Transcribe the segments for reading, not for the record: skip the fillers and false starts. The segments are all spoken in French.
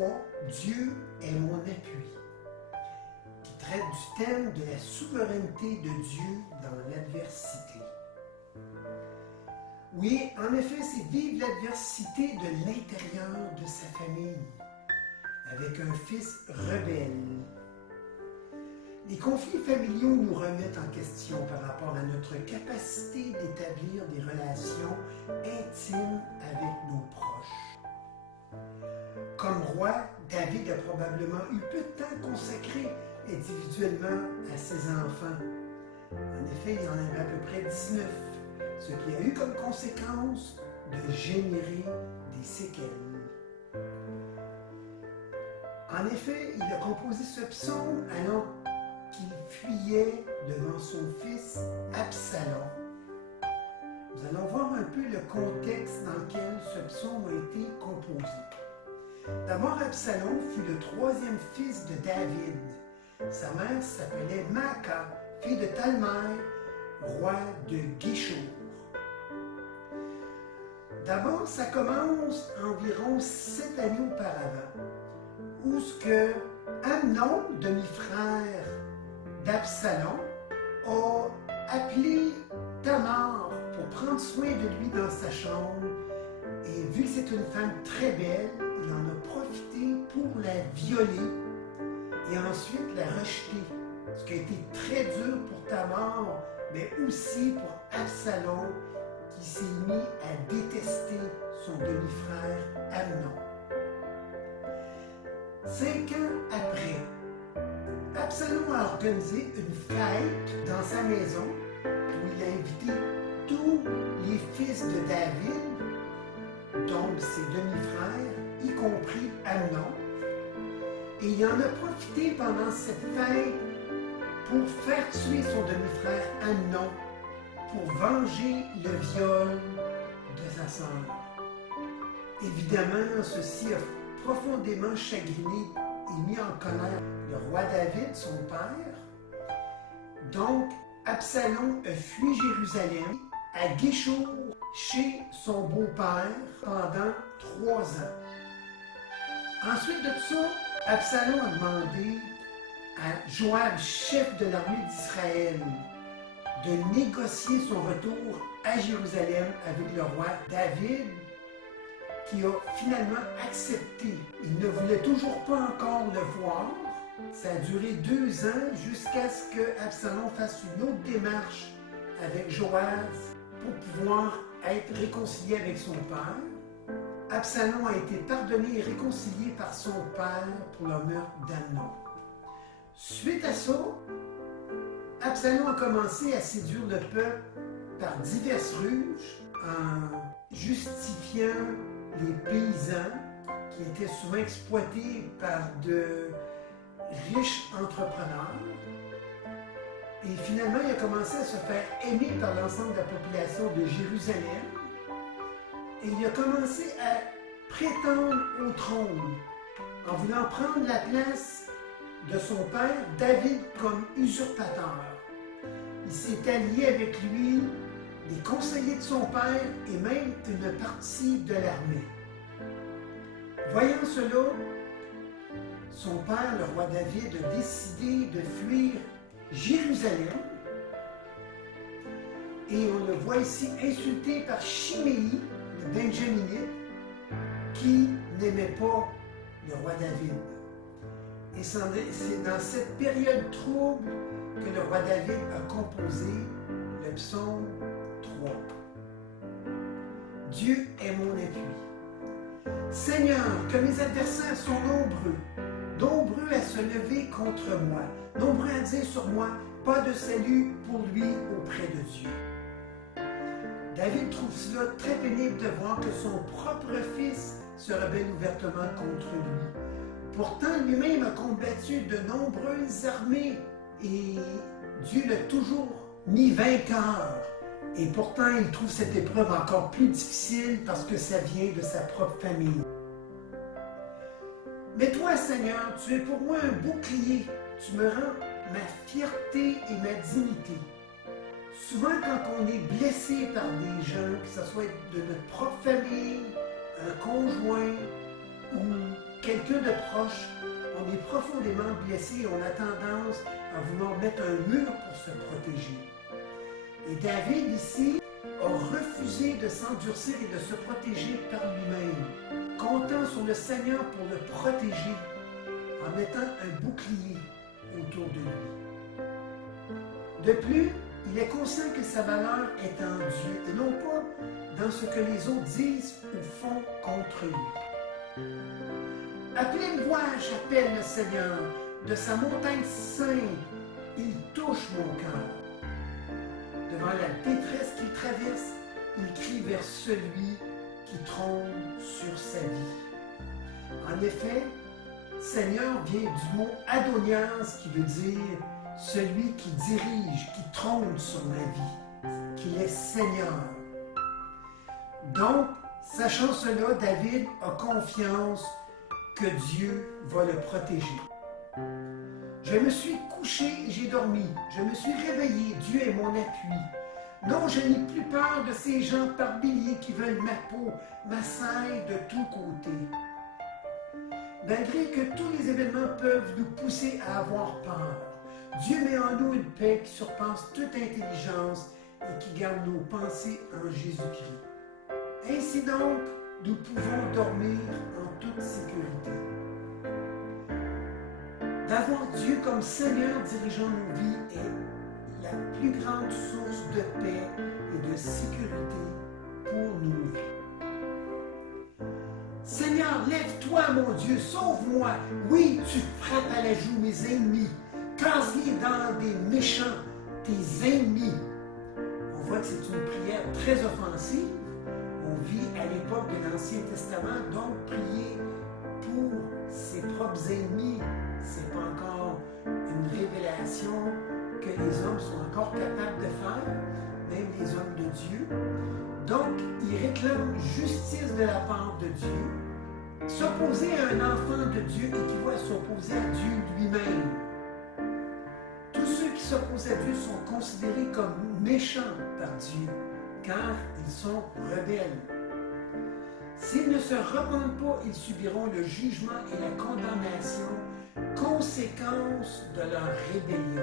3, Dieu est mon appui, qui traite du thème de la souveraineté de Dieu dans l'adversité. Oui, en effet, c'est vivre l'adversité de l'intérieur de sa famille, avec un fils rebelle. Les conflits familiaux nous remettent en question par rapport à notre capacité d'établir des relations intimes avec nos proches. Comme roi, David a probablement eu peu de temps consacré individuellement à ses enfants. En effet, il en avait à peu près 19, ce qui a eu comme conséquence de générer des séquelles. En effet, il a composé ce psaume alors qu'il fuyait devant son fils Absalom. Nous allons voir un peu le contexte dans lequel ce psaume a été composé. D'abord, Absalom fut le troisième fils de David. Sa mère s'appelait Maaca, fille de Talmaï, roi de Géshur. D'abord, ça commence environ 7 années auparavant, où ce que Amnon, demi-frère d'Absalom, a appelé Tamar pour prendre soin de lui dans sa chambre. Et vu que c'est une femme très belle, il en a profité pour la violer et ensuite la rejeter. Ce qui a été très dur pour Tamar, mais aussi pour Absalom, qui s'est mis à détester son demi-frère Amnon. 5 ans après, Absalom a organisé une fête dans sa maison où il a invité tous les fils de David, donc ses demi-frères, y compris Amnon. Et il en a profité pendant cette fête pour faire tuer son demi-frère Amnon, pour venger le viol de sa sœur. Évidemment, ceci a profondément chagriné et mis en colère le roi David, son père. Donc, Absalom a fui Jérusalem à Géshur chez son beau-père pendant 3 ans. Ensuite de ça, Absalom a demandé à Joab, chef de l'armée d'Israël, de négocier son retour à Jérusalem avec le roi David, qui a finalement accepté. Il ne voulait toujours pas encore le voir. Ça a duré 2 ans jusqu'à ce que Absalom fasse une autre démarche avec Joas pour pouvoir être réconcilié avec son père. Absalom a été pardonné et réconcilié par son père pour le meurtre d'Amnon. Suite à ça, Absalom a commencé à séduire le peuple par diverses ruses en justifiant les paysans qui étaient souvent exploités par de riches entrepreneurs. Et finalement, il a commencé à se faire aimer par l'ensemble de la population de Jérusalem. Et il a commencé à prétendre au trône en voulant prendre la place de son père, David, comme usurpateur. Il s'est allié avec lui, les conseillers de son père et même une partie de l'armée. Voyant cela, son père, le roi David, a décidé de fuir Jérusalem. Et on le voit ici insulté par Chiméi, le Benjaminite, qui n'aimait pas le roi David. Et c'est dans cette période trouble que le roi David a composé le psaume 3. Dieu est mon appui. Seigneur, que mes adversaires sont nombreux à se lever contre moi, nombreux à dire sur moi, pas de salut pour lui auprès de Dieu. David trouve cela très pénible de voir que son propre fils se rebelle ouvertement contre lui. Pourtant, lui-même a combattu de nombreuses armées et Dieu l'a toujours mis vainqueur. Et pourtant, il trouve cette épreuve encore plus difficile parce que ça vient de sa propre famille. Mais toi, Seigneur, tu es pour moi un bouclier. Tu me rends ma fierté et ma dignité. Souvent, quand on est blessé par des gens, que ce soit de notre propre famille, un conjoint ou quelqu'un de proche, on est profondément blessé et on a tendance à vouloir mettre un mur pour se protéger. Et David ici a refusé de s'endurcir et de se protéger par lui-même, comptant sur le Seigneur pour le protéger en mettant un bouclier autour de lui. De plus, il est conscient que sa valeur est en Dieu et non pas dans ce que les autres disent ou font contre lui. À pleine voix, j'appelle le Seigneur. De sa montagne sainte, il touche mon cœur. Devant la détresse qu'il traverse, il crie vers celui qui trône sur sa vie. En effet, Seigneur vient du mot Adonias qui veut dire celui qui dirige, qui trône sur ma vie, qu'il est Seigneur. Donc, sachant cela, David a confiance que Dieu va le protéger. Je me suis couché et j'ai dormi. Je me suis réveillé. Dieu est mon appui. Non, je n'ai plus peur de ces gens parbiliers qui veulent ma peau, m'assaillent de tous côtés. Malgré que tous les événements peuvent nous pousser à avoir peur, Dieu met en nous une paix qui surpasse toute intelligence et qui garde nos pensées en Jésus-Christ. Ainsi donc, nous pouvons dormir en toute sécurité. D'avoir Dieu comme Seigneur dirigeant nos vies est la plus grande source de paix et de sécurité pour nos vies. Seigneur, lève-toi, mon Dieu, sauve-moi. Oui, tu frappes à la joue mes ennemis. Casse-les dans des méchants, tes ennemis. On voit que c'est une prière très offensive. On vit à l'époque de l'Ancien Testament, donc prier pour ses propres ennemis, c'est pas encore une révélation que les hommes sont encore capables de faire, même les hommes de Dieu. Donc, il réclame justice de la part de Dieu. S'opposer à un enfant de Dieu équivaut à s'opposer à Dieu lui-même. Tous ceux qui s'opposent à Dieu sont considérés comme méchants par Dieu, car ils sont rebelles. S'ils ne se repentent pas, ils subiront le jugement et la condamnation, conséquence de leur rébellion.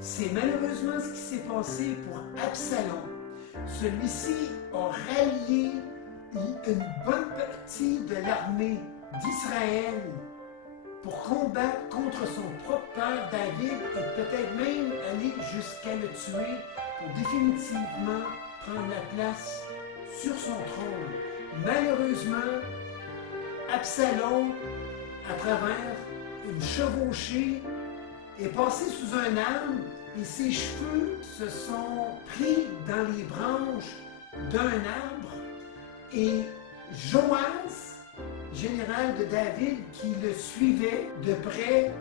C'est malheureusement ce qui s'est passé pour Absalom. Celui-ci a rallié une bonne partie de l'armée d'Israël pour combattre contre son propre père David et peut-être même aller jusqu'à le tuer pour définitivement prendre la place sur son trône. Malheureusement, Absalom, à travers une chevauchée, est passé sous un arbre et ses cheveux se sont pris dans les branches d'un arbre et Joas, général de David qui le suivait de près,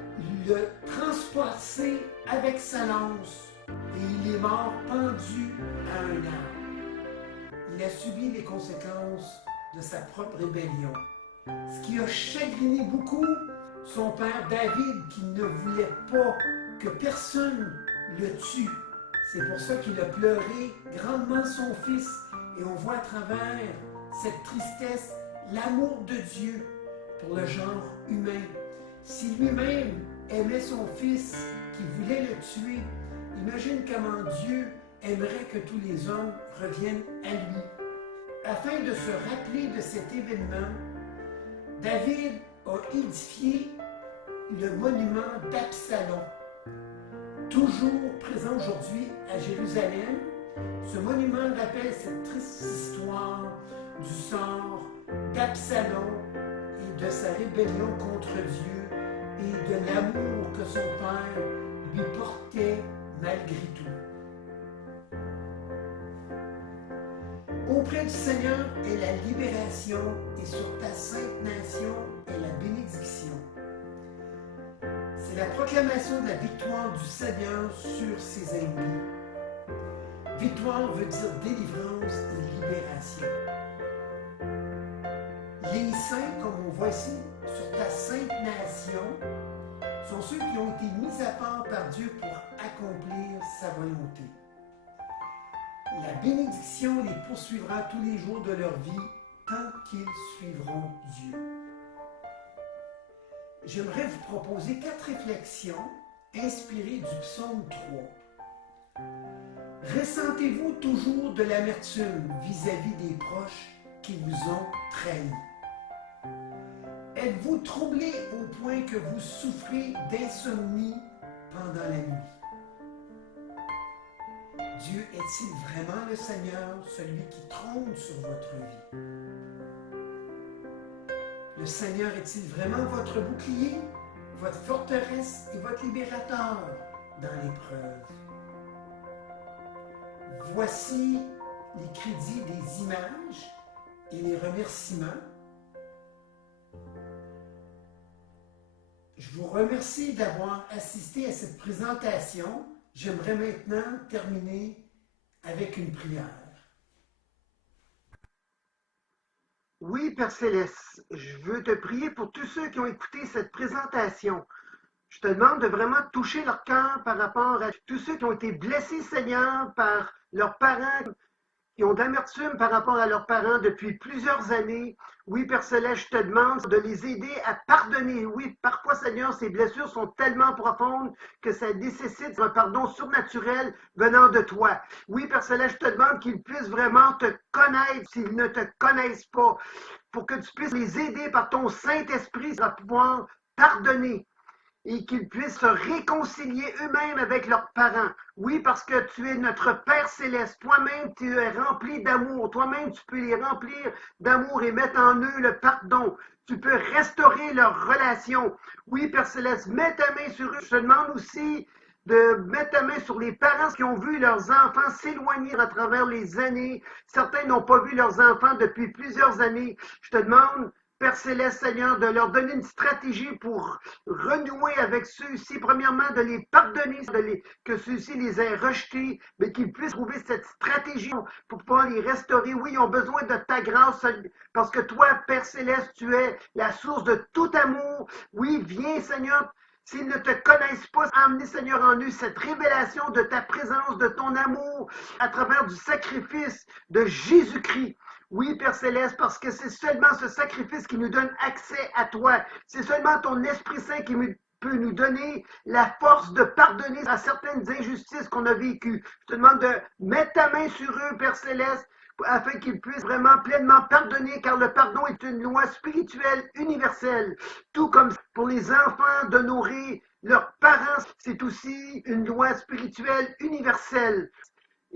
le transpercé avec sa lance et il est mort pendu à un arbre. Il a subi les conséquences de sa propre rébellion. Ce qui a chagriné beaucoup son père David qui ne voulait pas que personne le tue. C'est pour ça qu'il a pleuré grandement son fils et on voit à travers cette tristesse l'amour de Dieu pour le genre humain. Si lui-même aimait son fils qui voulait le tuer, imagine comment Dieu aimerait que tous les hommes reviennent à lui. Afin de se rappeler de cet événement, David a édifié le monument d'Absalom, toujours présent aujourd'hui à Jérusalem. Ce monument rappelle cette triste histoire du sort d'Absalom et de sa rébellion contre Dieu et de l'amour que son père lui portait malgré tout. Auprès du Seigneur est la libération et sur ta sainte nation est la bénédiction. C'est la proclamation de la victoire du Seigneur sur ses ennemis. Victoire veut dire délivrance et libération. Les saints, comme on voit ici, sur ta sainte nation, sont ceux qui ont été mis à part par Dieu pour accomplir sa volonté. La bénédiction les poursuivra tous les jours de leur vie tant qu'ils suivront Dieu. j'aimerais vous proposer 4 réflexions inspirées du psaume 3. Ressentez-vous toujours de l'amertume vis-à-vis des proches qui vous ont trahis? Êtes-vous troublé au point que vous souffrez d'insomnie pendant la nuit? Dieu est-il vraiment le Seigneur, celui qui trône sur votre vie? Le Seigneur est-il vraiment votre bouclier, votre forteresse et votre libérateur dans l'épreuve? Voici les crédits des images et les remerciements. Je vous remercie d'avoir assisté à cette présentation. J'aimerais maintenant terminer avec une prière. Oui, Père Céleste, je veux te prier pour tous ceux qui ont écouté cette présentation. Je te demande de vraiment toucher leur cœur par rapport à tous ceux qui ont été blessés, Seigneur, par leurs parents, qui ont de l'amertume par rapport à leurs parents depuis plusieurs années. Oui, Père Céleste, je te demande de les aider à pardonner. Oui, parfois, Seigneur, ces blessures sont tellement profondes que ça nécessite un pardon surnaturel venant de toi. Oui, Père Céleste, je te demande qu'ils puissent vraiment te connaître s'ils ne te connaissent pas, pour que tu puisses les aider par ton Saint-Esprit à pouvoir pardonner et qu'ils puissent se réconcilier eux-mêmes avec leurs parents. Oui, parce que tu es notre Père Céleste. Toi-même, tu es rempli d'amour. Toi-même, tu peux les remplir d'amour et mettre en eux le pardon. Tu peux restaurer leur relation. Oui, Père Céleste, mets ta main sur eux. Je te demande aussi de mettre ta main sur les parents qui ont vu leurs enfants s'éloigner à travers les années. Certains n'ont pas vu leurs enfants depuis plusieurs années. Je te demande, Père Céleste, Seigneur, de leur donner une stratégie pour renouer avec ceux-ci. Premièrement, de les pardonner, que ceux-ci les aient rejetés, mais qu'ils puissent trouver cette stratégie pour pouvoir les restaurer. Oui, ils ont besoin de ta grâce, parce que toi, Père Céleste, tu es la source de tout amour. Oui, viens, Seigneur. S'ils ne te connaissent pas, amenez, Seigneur, en eux cette révélation de ta présence, de ton amour, à travers du sacrifice de Jésus-Christ. Oui, Père Céleste, parce que c'est seulement ce sacrifice qui nous donne accès à toi. C'est seulement ton Esprit Saint qui peut nous donner la force de pardonner à certaines injustices qu'on a vécues. Je te demande de mettre ta main sur eux, Père Céleste, afin qu'ils puissent vraiment pleinement pardonner, car le pardon est une loi spirituelle universelle. Tout comme pour les enfants d'honorer leurs parents, c'est aussi une loi spirituelle universelle.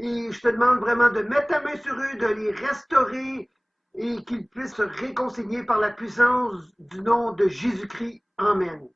Et je te demande vraiment de mettre ta main sur eux, de les restaurer et qu'ils puissent se réconcilier par la puissance du nom de Jésus-Christ. Amen.